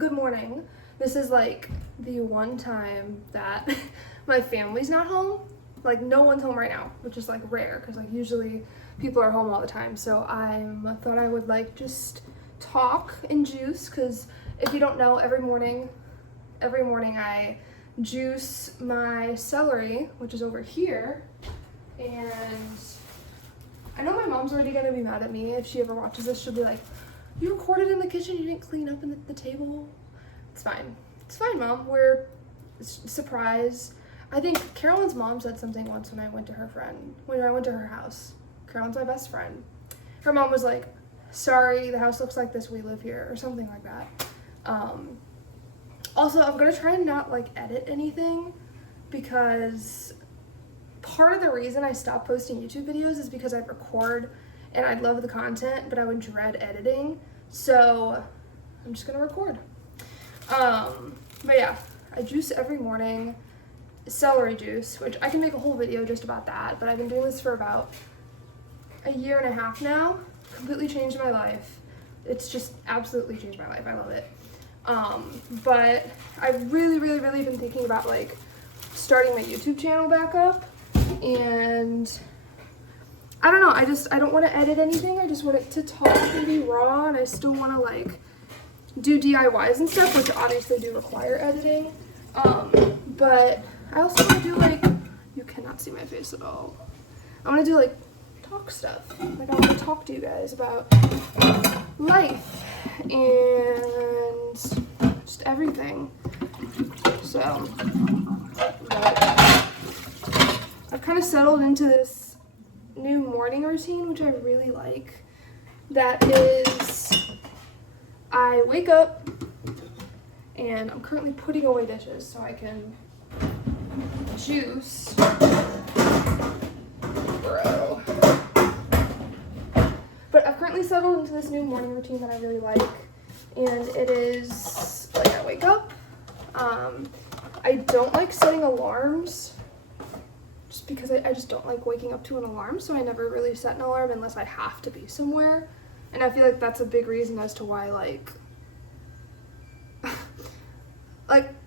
Good morning. This is like the one time that my family's not home. Like no one's home right now, which is like rare because like usually people are home all the time. So I thought I would like just talk and juice, because if you don't know, every morning I juice my celery, which is over here. And I know my mom's already gonna be mad at me if she ever watches this. She'll be like, "You recorded in the kitchen, you didn't clean up the table." It's fine. It's fine, Mom. We're surprise. I think Carolyn's mom said something once when I went to her house. Carolyn's my best friend. Her mom was like, "Sorry, the house looks like this, we live here," or something like that. Also, I'm gonna try and not like edit anything, because part of the reason I stopped posting YouTube videos is because I'd record and I'd love the content, but I would dread editing. So I'm just gonna record. But yeah, I juice every morning, celery juice, which I can make a whole video just about that, but I've been doing this for about a year and a half now. Completely changed my life. It's just absolutely changed my life. I love it. But I've really been thinking about like starting my YouTube channel back up, and I don't know, I don't want to edit anything. I just want it to talk and be raw, and I still want to like do DIYs and stuff, which obviously do require editing. But I also want to do like, you cannot see my face at all. I want to do like talk stuff. Like I want to talk to you guys about life and just everything. So I've kind of settled into this new morning routine, which I really like. That is, I wake up and I'm currently putting away dishes so I can juice. Bro. But I've currently settled into this new morning routine that I really like, and it is like I wake up. I don't like setting alarms, just because I just don't like waking up to an alarm, so I never really set an alarm unless I have to be somewhere. And I feel like that's a big reason as to why like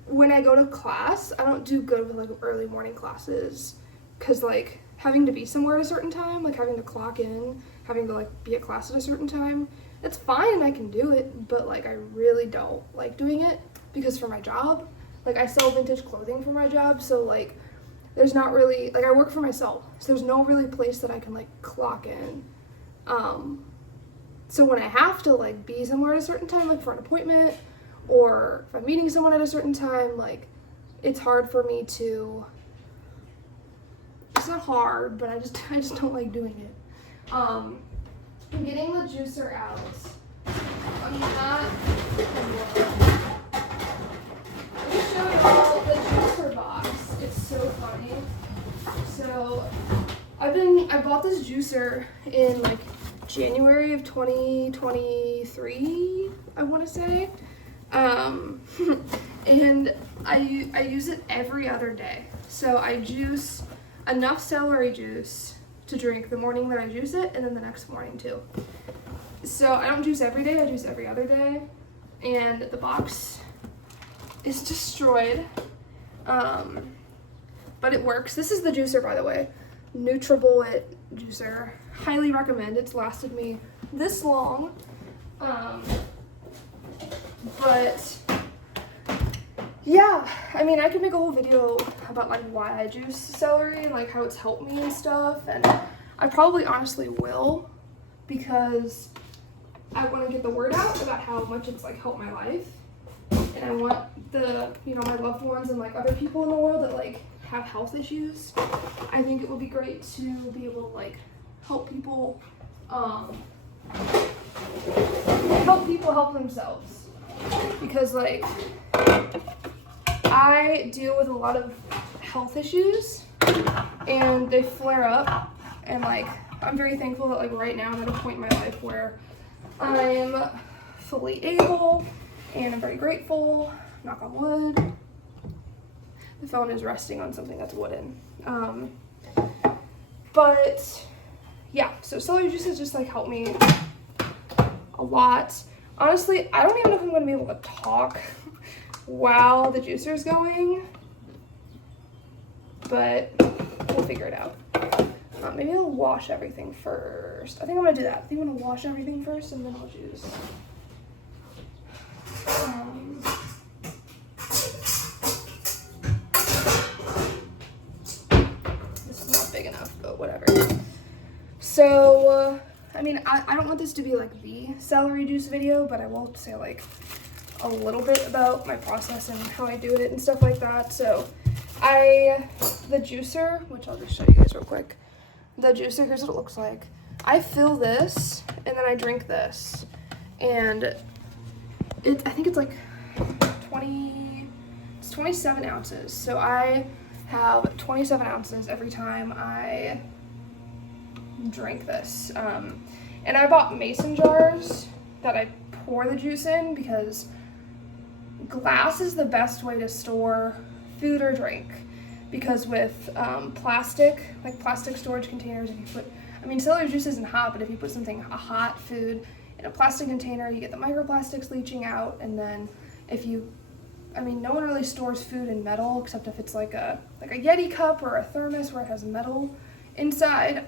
when I go to class, I don't do good with like early morning classes, because like having to be somewhere at a certain time, like having to clock in, having to like be at class at a certain time, it's fine, I can do it, but like I really don't like doing it, because for my job, like I sell vintage clothing for my job, so like there's not really, like I work for myself, so there's no really place that I can like clock in. So when I have to like be somewhere at a certain time, like for an appointment, or if I'm meeting someone at a certain time, like it's hard for me to, it's not hard, but I just don't like doing it. I'm getting the juicer out. I'm not, let me show you all the juicer box. It's so funny. So I bought this juicer in like January of 2023, I want to say. And I use it every other day. So I juice enough celery juice to drink the morning that I juice it, and then the next morning too. So I don't juice every day, I juice every other day. And the box is destroyed. But it works. This is the juicer, by the way. NutriBullet juicer. Highly recommend. It's lasted me this long. But yeah, I mean, I could make a whole video about like why I juice celery and like how it's helped me and stuff, and I probably honestly will, because I want to get the word out about how much it's like helped my life, and I want my loved ones and like other people in the world that like have health issues. I think it would be great to be able to like help people help themselves. Because like I deal with a lot of health issues and they flare up, and like I'm very thankful that like right now I'm at a point in my life where I'm fully able, and I'm very grateful, knock on wood. The phone is resting on something that's wooden. But yeah, so celery juice has just like helped me a lot. Honestly, I don't even know if I'm gonna be able to talk while the juicer's going, but we'll figure it out. Maybe I'll wash everything first. I think I'm gonna do that. I think I'm gonna wash everything first and then I'll juice. This is not big enough, but whatever. So, I mean, I don't want this to be like the celery juice video, but I will say like a little bit about my process and how I do it and stuff like that. So the juicer, which I'll just show you guys real quick. The juicer, here's what it looks like. I fill this and then I drink this. And I think it's like 27 ounces. So I have 27 ounces every time I drink this. And I bought mason jars that I pour the juice in because glass is the best way to store food or drink. Because with plastic storage containers, if you put, I mean, celery juice isn't hot, but if you put a hot food in a plastic container, you get the microplastics leaching out. And then no one really stores food in metal except if it's like a Yeti cup or a thermos where it has metal inside.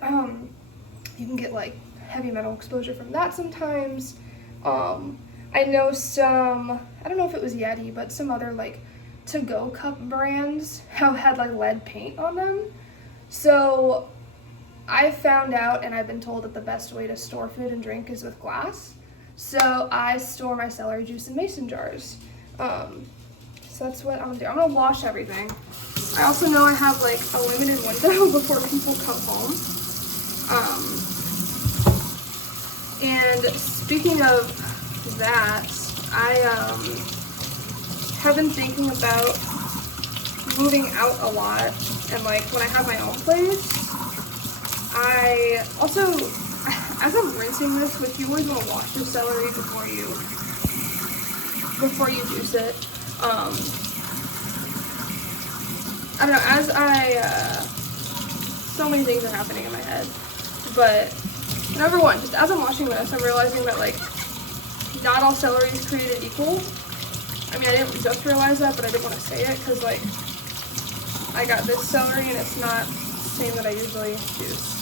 You can get like heavy metal exposure from that sometimes. I know I don't know if it was Yeti, but some other like to-go cup brands have had like lead paint on them. So I found out, and I've been told that the best way to store food and drink is with glass. So I store my celery juice in mason jars. So that's what I'm gonna do. I'm gonna wash everything. I also know I have like a limited window before people come home. And speaking of that, I have been thinking about moving out a lot, and like when I have my own place, I also, as I'm rinsing this, which you always want to wash your celery before you juice it. I don't know, so many things are happening in my head, but number one, just as I'm washing this, I'm realizing that like not all celery is created equal. I mean, I didn't just realize that, but I didn't want to say it because, like, I got this celery and it's not the same that I usually use.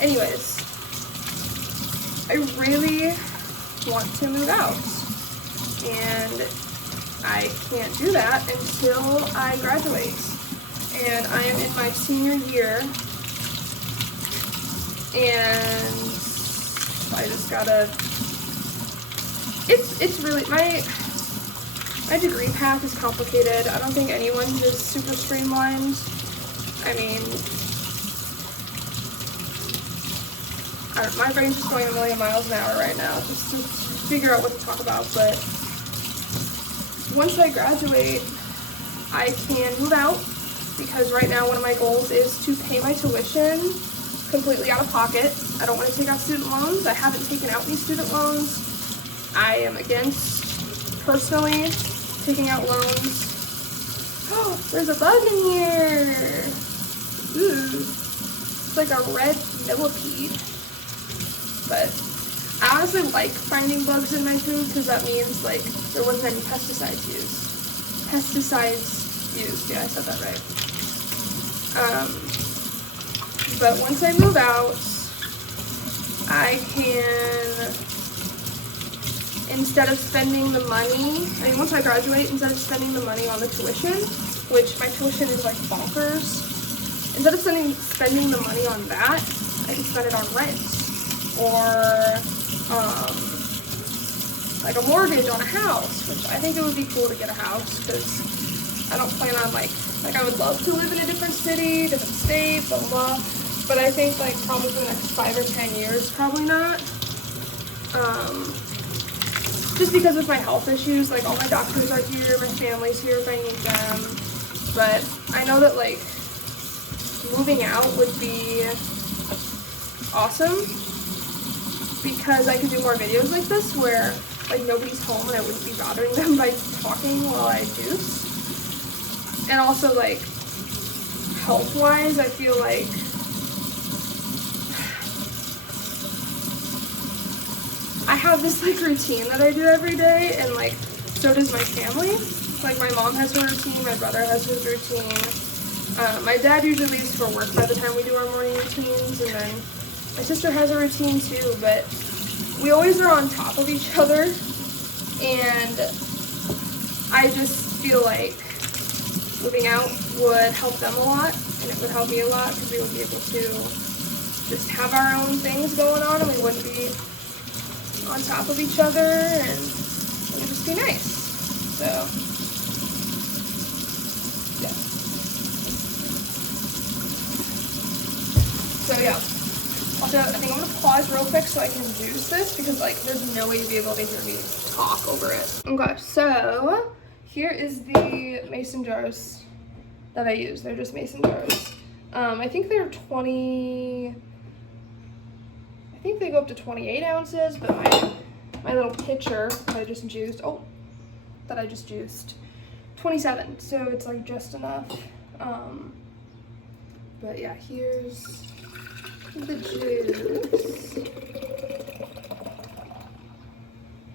Anyways, I really want to move out, and I can't do that until I graduate. And I am in my senior year, and I just gotta. It's really, my degree path is complicated. I don't think anyone's is super streamlined. I mean, my brain's just going a million miles an hour right now just to figure out what to talk about. But once I graduate, I can move out because right now one of my goals is to pay my tuition completely out of pocket. I don't want to take out student loans. I haven't taken out any student loans. I am against, personally, taking out loans. Oh, there's a bug in here. Ooh, it's like a red millipede. But I honestly like finding bugs in my food because that means like there wasn't any pesticides used. Yeah, I said that right. But once I move out, I can, instead of spending the money, once I graduate, instead of spending the money on the tuition, which my tuition is like bonkers, instead of spending the money on that, I can spend it on rent, or like a mortgage on a house, which I think it would be cool to get a house, because I don't plan on like I would love to live in a different city, different state, blah, blah, blah, but I think like probably for the next 5 or 10 years, probably not. Just because of my health issues, like all my doctors are here, my family's here if I need them, but I know that like moving out would be awesome because I could do more videos like this where like nobody's home and I wouldn't be bothering them by talking while I juice. And also like health-wise, I feel like have this like routine that I do every day, and like so does my family. Like my mom has her routine, my brother has his routine. My dad usually leaves for work by the time we do our morning routines, and then my sister has a routine too, but we always are on top of each other, and I just feel like moving out would help them a lot, and it would help me a lot because we would be able to just have our own things going on, and we wouldn't be on top of each other, and it would just be nice. So, yeah. So yeah. Also, I think I'm gonna pause real quick so I can juice this because like there's no way you'd be able to hear me talk over it. Okay, so here is the mason jars that I use. They're just mason jars. I think they're 20, I think they go up to 28 ounces, but my little pitcher that I just juiced, 27, so it's like just enough. But yeah, here's the juice.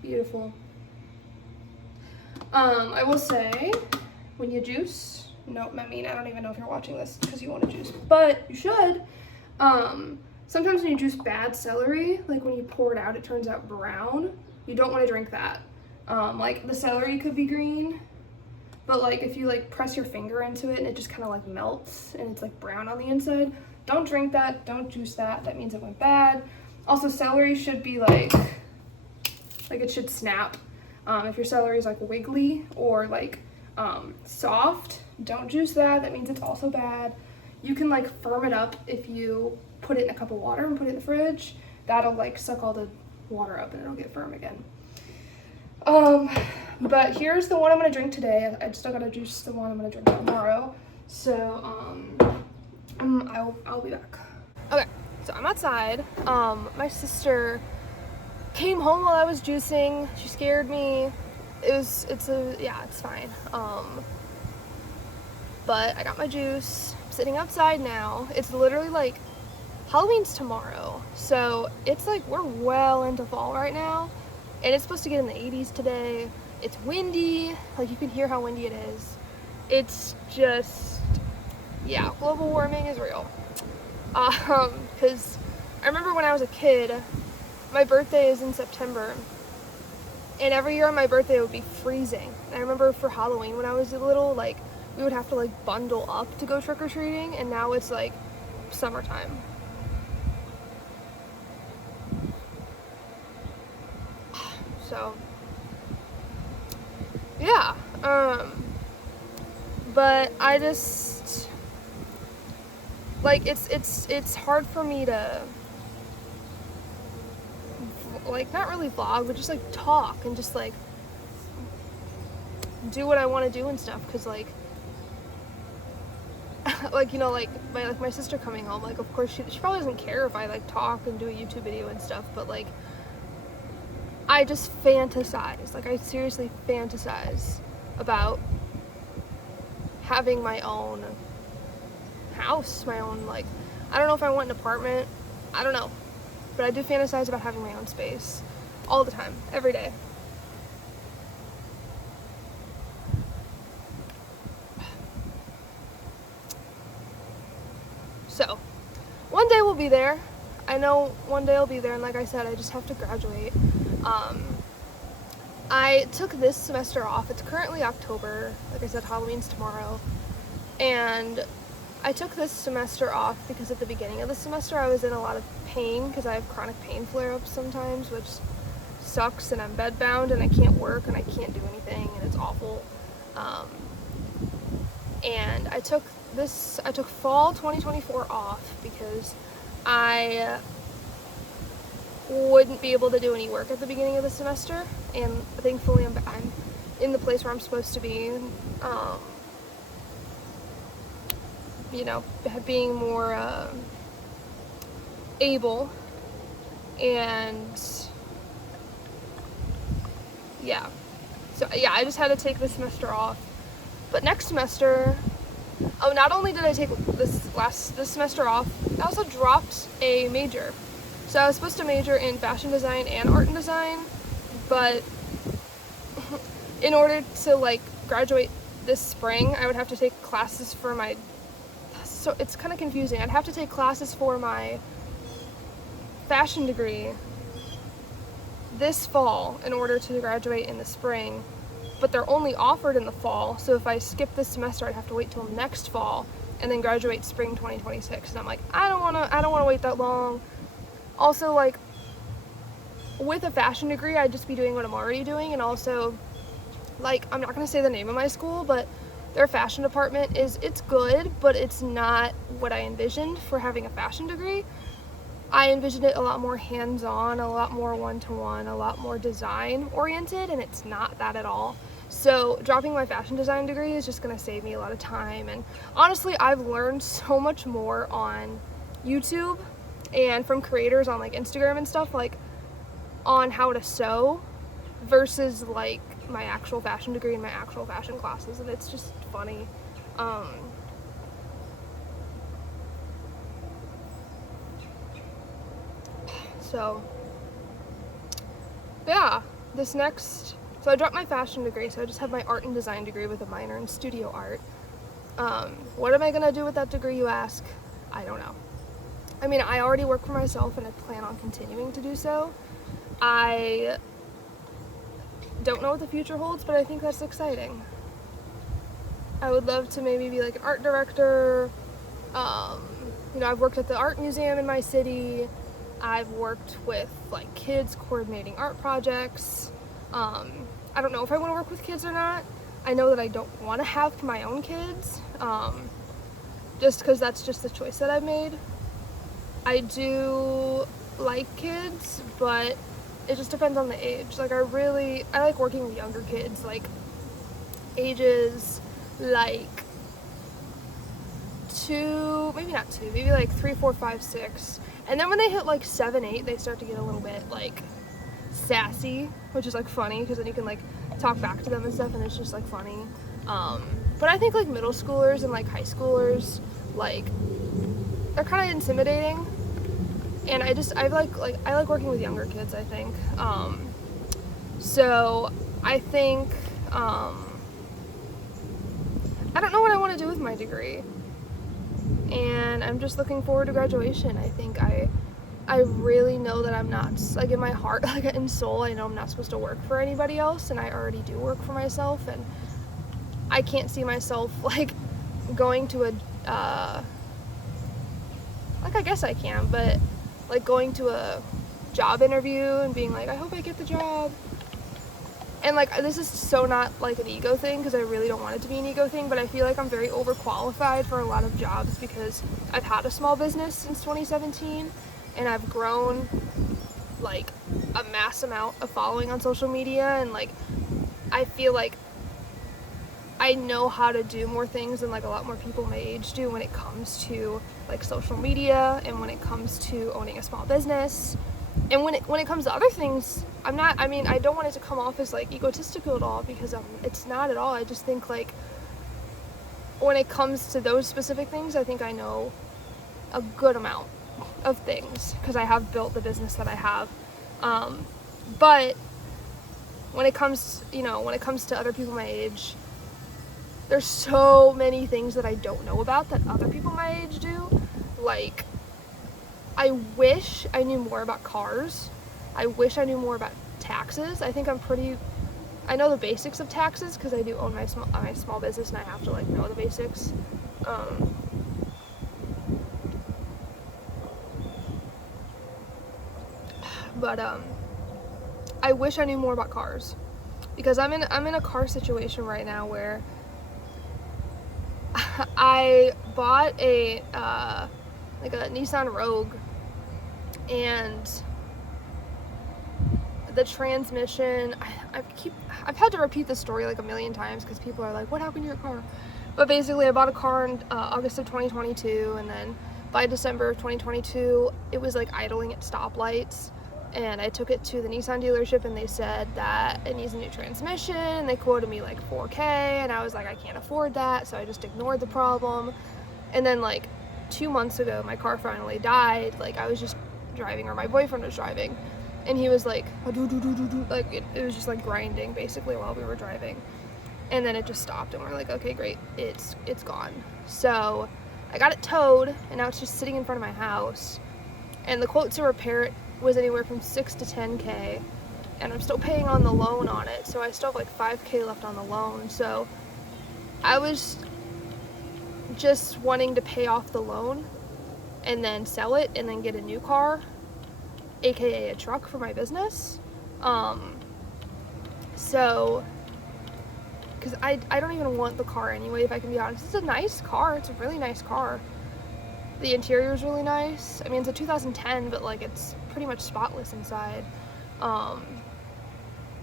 Beautiful. I will say, when you juice, no, I mean, I don't even know if you're watching this because you want to juice, but you should. Sometimes when you juice bad celery, like when you pour it out, it turns out brown. You don't want to drink that. Like the celery could be green, but like if you like press your finger into it and it just kind of like melts and it's like brown on the inside, don't drink that, don't juice that. That means it went bad. Also, celery should be like it should snap. If your celery is like wiggly or like soft, don't juice that. That means it's also bad. You can like firm it up if you put it in a cup of water and put it in the fridge. That'll like suck all the water up and it'll get firm again. But here's the one I'm gonna drink today. I still gotta juice the one I'm gonna drink tomorrow. So I'll be back. Okay, so I'm outside. My sister came home while I was juicing. She scared me. It's fine. But I got my juice. I'm sitting outside now. It's literally like Halloween's tomorrow. So it's like we're well into fall right now. And it's supposed to get in the 80s today. It's windy. Like you can hear how windy it is. It's just, yeah, global warming is real. Because I remember when I was a kid, my birthday is in September, and every year on my birthday it would be freezing. And I remember for Halloween when I was little, like we would have to like bundle up to go trick-or-treating, and now it's like summertime. So yeah, but I just like it's hard for me to like not really vlog, but just like talk and just like do what I want to do and stuff, because like like, you know, like my sister coming home, like of course she probably doesn't care if I like talk and do a YouTube video and stuff, but like I just fantasize, like I seriously fantasize about having my own house, my own, like, I don't know if I want an apartment, I don't know, but I do fantasize about having my own space all the time, every day. So, one day we'll be there. I know one day I'll be there, and like I said, I just have to graduate. I took this semester off. It's currently October. Like I said, Halloween's tomorrow. And I took this semester off because at the beginning of the semester I was in a lot of pain because I have chronic pain flare-ups sometimes, which sucks, and I'm bedbound and I can't work and I can't do anything and it's awful. And I took fall 2024 off because I wouldn't be able to do any work at the beginning of the semester, and thankfully I'm in the place where I'm supposed to be, you know, being more able, and yeah, so yeah, I just had to take this semester off. But next semester, not only did I take this semester off, I also dropped a major. So I was supposed to major in fashion design and art and design, but in order to like graduate this spring, I would have to take classes for my, so it's kind of confusing. I'd have to take classes for my fashion degree this fall in order to graduate in the spring, but they're only offered in the fall, so if I skip this semester I'd have to wait till next fall and then graduate spring 2026, and I'm like, I don't want to wait that long. Also, like, with a fashion degree I'd just be doing what I'm already doing, and also, like, I'm not going to say the name of my school, but their fashion department it's good, but it's not what I envisioned for having a fashion degree. I envisioned it a lot more hands-on, a lot more one-to-one, a lot more design-oriented, and it's not that at all. So dropping my fashion design degree is just going to save me a lot of time, and honestly, I've learned so much more on YouTube and from creators on like Instagram and stuff, like on how to sew versus like my actual fashion degree and my actual fashion classes, and it's just funny. So yeah, so I dropped my fashion degree, so I just have my art and design degree with a minor in studio art. What am I gonna do with that degree, you ask? I don't know. I mean, I already work for myself and I plan on continuing to do so. I don't know what the future holds, but I think that's exciting. I would love to maybe be like an art director. You know, I've worked at the art museum in my city. I've worked with like kids coordinating art projects. I don't know if I want to work with kids or not. I know that I don't want to have my own kids, just because that's just the choice that I've made. I do like kids, but it just depends on the age. Like I like working with younger kids, like ages like maybe like 3, 4, 5, 6. And then when they hit like 7, 8, they start to get a little bit like sassy, which is like funny because then you can like talk back to them and stuff, and it's just like funny. But I think like middle schoolers and like high schoolers, like they're kind of intimidating, and I like working with younger kids, I think. So I think I don't know what I want to do with my degree, and I'm just looking forward to graduation. I think I really know that I'm not, like in my heart, like in soul, I know I'm not supposed to work for anybody else, and I already do work for myself, and I can't see myself like going to a like I guess I can, but like going to a job interview and being like, I hope I get the job. And like, this is so not like an ego thing, because I really don't want it to be an ego thing, but I feel like I'm very overqualified for a lot of jobs because I've had a small business since 2017, and I've grown like a mass amount of following on social media, and like I feel like I know how to do more things than like a lot more people my age do when it comes to like social media, and when it comes to owning a small business, and when it comes to other things. I don't want it to come off as like egotistical at all, because it's not at all. I just think like when it comes to those specific things, I think I know a good amount of things because I have built the business that I have. But when it comes to other people my age, there's so many things that I don't know about that other people my age do. Like, I wish I knew more about cars. I wish I knew more about taxes. I think I know the basics of taxes because I do own my small business, and I have to like know the basics. But I wish I knew more about cars, because I'm in a car situation right now where I bought a Nissan Rogue, and the transmission, I've had to repeat this story like a million times because people are like, what happened to your car? But basically, I bought a car in August of 2022, and then by December of 2022 it was like idling at stoplights, and I took it to the Nissan dealership, and they said that it needs a new transmission, and they quoted me like $4,000, and I was like, I can't afford that, so I just ignored the problem. And then like 2 months ago, my car finally died. Like, I was just driving, or my boyfriend was driving, and he was like, like it was just like grinding basically while we were driving, and then it just stopped, and we're like, okay, great, it's gone. So I got it towed, and now it's just sitting in front of my house, and the quote to repair it was anywhere from $6 to $10K, and I'm still paying on the loan on it, so I still have like $5K left on the loan. So I was just wanting to pay off the loan and then sell it and then get a new car, aka a truck for my business. So because I don't even want the car anyway, if I can be honest. It's a nice car. It's a really nice car. The interior is really nice. I mean, it's a 2010, but like it's pretty much spotless inside.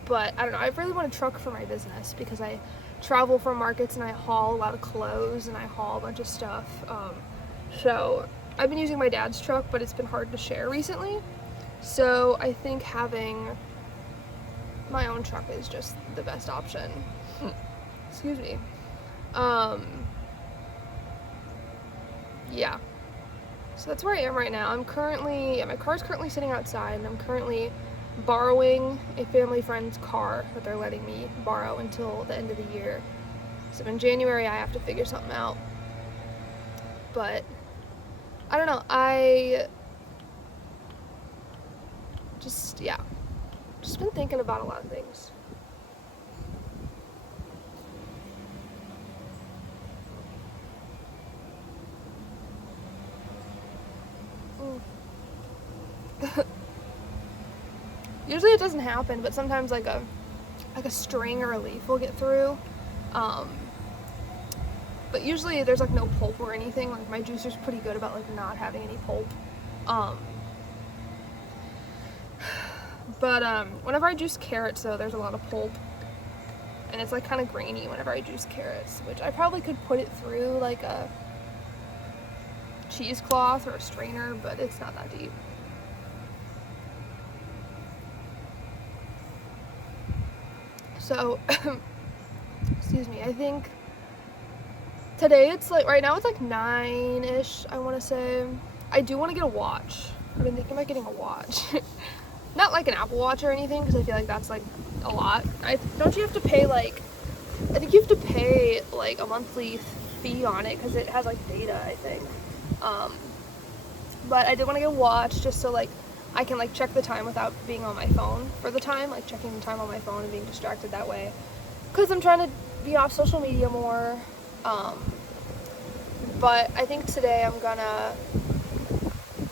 But I don't know, I really want a truck for my business because I travel for markets and I haul a lot of clothes and I haul a bunch of stuff. So I've been using my dad's truck, but it's been hard to share recently. So I think having my own truck is just the best option. Excuse me. Yeah. So that's where I am right now. My car's currently sitting outside, and I'm currently borrowing a family friend's car that they're letting me borrow until the end of the year. So in January I have to figure something out. But I don't know, just been thinking about a lot of things. Usually it doesn't happen, but sometimes like a string or a leaf will get through. But usually there's like no pulp or anything. Like my juicer's pretty good about like not having any pulp. But whenever I juice carrots though, there's a lot of pulp. And it's like kind of grainy whenever I juice carrots, which I probably could put it through like a cheesecloth or a strainer, but it's not that deep. So, excuse me, I think today it's like, right now it's like 9-ish, I want to say. I do want to get a watch. I've been thinking about getting a watch. Not like an Apple Watch or anything, because I feel like that's like a lot. Don't you have to pay like, I think you have to pay like a monthly fee on it, because it has like data, I think. But I did want to get a watch just so like I can like check the time without being on my phone for the time, like checking the time on my phone and being distracted that way, because I'm trying to be off social media more. But I think today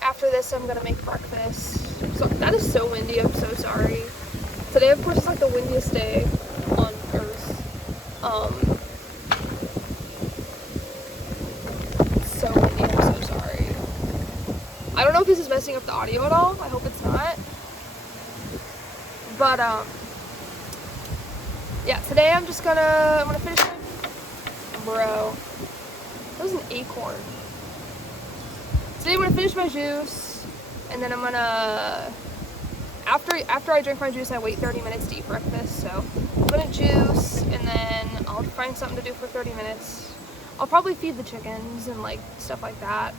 after this I'm gonna make breakfast. So that is so windy, I'm so sorry. Today of course is like the windiest day on earth. It's so windy, I'm so sorry. I don't know if this is messing up the audio at all. I hope it's not. But yeah, today I'm gonna finish my, bro, that was an acorn. Today I'm gonna finish my juice, and then I'm gonna, after I drink my juice, I wait 30 minutes to eat breakfast. So I'm gonna juice, and then I'll find something to do for 30 minutes. I'll probably feed the chickens and like stuff like that.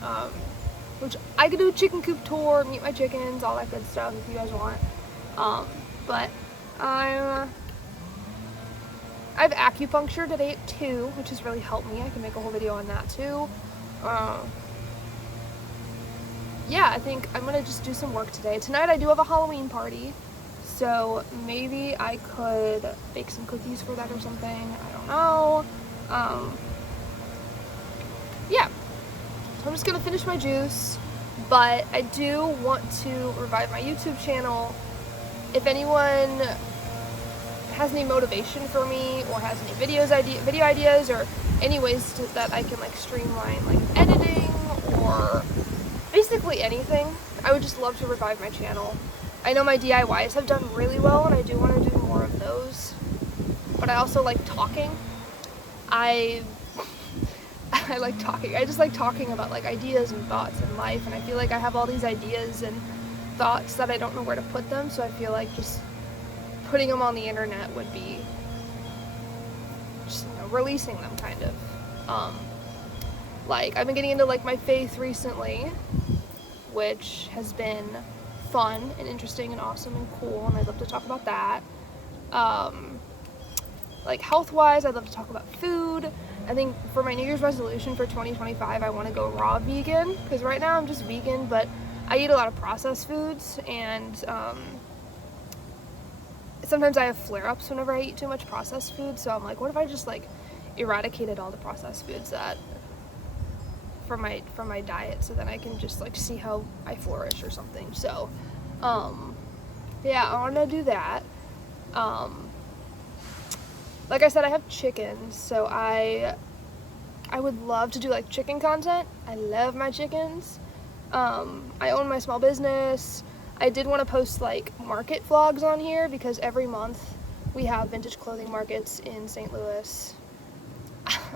Which I could do a chicken coop tour, meet my chickens, all that good stuff if you guys want. But I have acupuncture today at 2, which has really helped me. I can make a whole video on that too. Yeah, I think I'm gonna just do some work today. Tonight I do have a Halloween party, so maybe I could bake some cookies for that or something. I don't know. Yeah. So I'm just gonna finish my juice, but I do want to revive my YouTube channel. If anyone has any motivation for me, or has any video ideas, or any ways that I can like streamline like editing, or basically anything, I would just love to revive my channel. I know my DIYs have done really well, and I do want to do more of those, but I also like talking. I like talking. I just like talking about like ideas and thoughts in life, and I feel like I have all these ideas and thoughts that I don't know where to put them, so I feel like just putting them on the internet would be just, releasing them kind of. Like I've been getting into like my faith recently, which has been fun and interesting and awesome and cool, and I'd love to talk about that. Like health-wise, I'd love to talk about food. I think for my New Year's resolution for 2025, I want to go raw vegan, because right now I'm just vegan, but I eat a lot of processed foods, and sometimes I have flare-ups whenever I eat too much processed food, so I'm like, what if I just like eradicated all the processed foods that from my diet, so then I can just like see how I flourish or something. So yeah, I want to do that. Like I said, I have chickens, so I would love to do like chicken content. I love my chickens. I own my small business. I did want to post like market vlogs on here, because every month we have vintage clothing markets in St. Louis,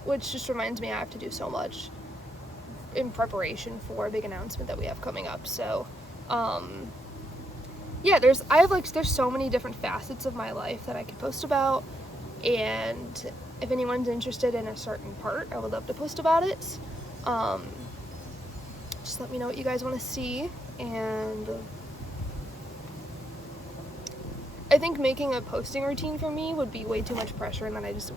which just reminds me I have to do so much in preparation for a big announcement that we have coming up. So yeah, there's so many different facets of my life that I could post about, and if anyone's interested in a certain part, I would love to post about it. Just let me know what you guys want to see, and I think making a posting routine for me would be way too much pressure, and then I just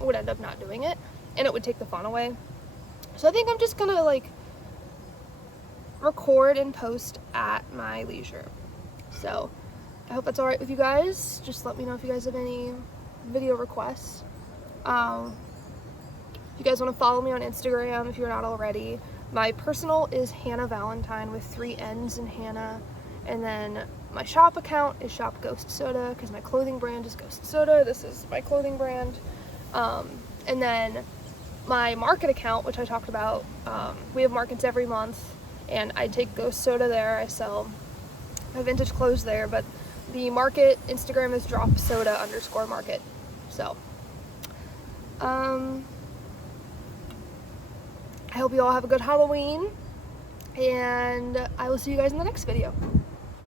would end up not doing it, and it would take the fun away. So I think I'm just gonna like record and post at my leisure. So I hope that's alright with you guys. Just let me know if you guys have any video requests. If you guys want to follow me on Instagram, if you're not already, my personal is Hannah Valentine with 3 N's in Hannah, and then my shop account is Shop Ghost Soda, because my clothing brand is Ghost Soda. This is my clothing brand. And then my market account, which I talked about, we have markets every month, and I take Ghost Soda there. I sell my vintage clothes there, but the market Instagram is dropsoda_market. So I hope you all have a good Halloween, and I will see you guys in the next video.